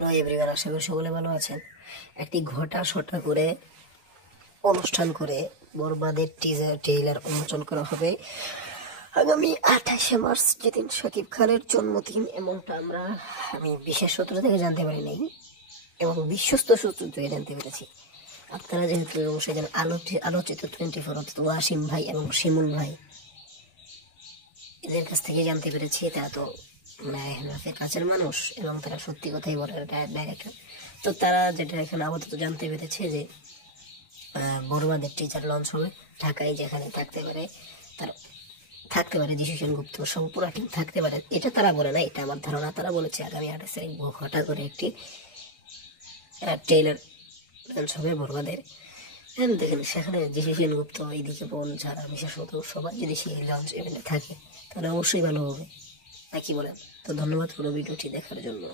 Hello everyone, আশা করি সকলে ভালো আছেন। একটি ঘটা সটা করে অনুষ্ঠান করে বরবাদের টিজার ট্রেইলার উন্মোচন করা হবে আগামী 28শে মার্চ, যেদিন শাকিব খানের জন্মদিন। এমনটা আমি বিশেষ সূত্র থেকে জানতে পারি নাই এবং বিশ্বস্ত সূত্র থেকে জানতে পেরেছি। আপনারা যেহেতু সেদিন আলোচিত 24 অর্থাৎ ওয়াসিম ভাই এবং শিমুল ভাই, এদের কাছ থেকে জানতে পেরেছি তারা তো মেহনতের কাছের মানুষ এবং তারা সত্যি কথাই বলে ডাইরেক্টর। তো তারা যেটা এখানে আপাতত জানতে পেরেছে যে বড়বাদের টিচার লঞ্চ হবে ঢাকায়, যেখানে থাকতে পারে যিশু সেনগুপ্ত সহ পুরা টিম থাকতে পারে। এটা তারা বলে না, এটা আমার ধারণা। তারা বলেছে আগামী 28 তারিখ ঘটা করে একটি ট্রেলার লঞ্চ হবে বড়বাদের। দেখেন সেখানে যিশু সেনগুপ্ত, এইদিকে বোন যারা বিশেষত সবাই যদি সেই লঞ্চ ইভেন্টে থাকে তাহলে অবশ্যই ভালো হবে, নাকি বলেন? তো ধন্যবাদ পুরো ভিডিওটি দেখার জন্য।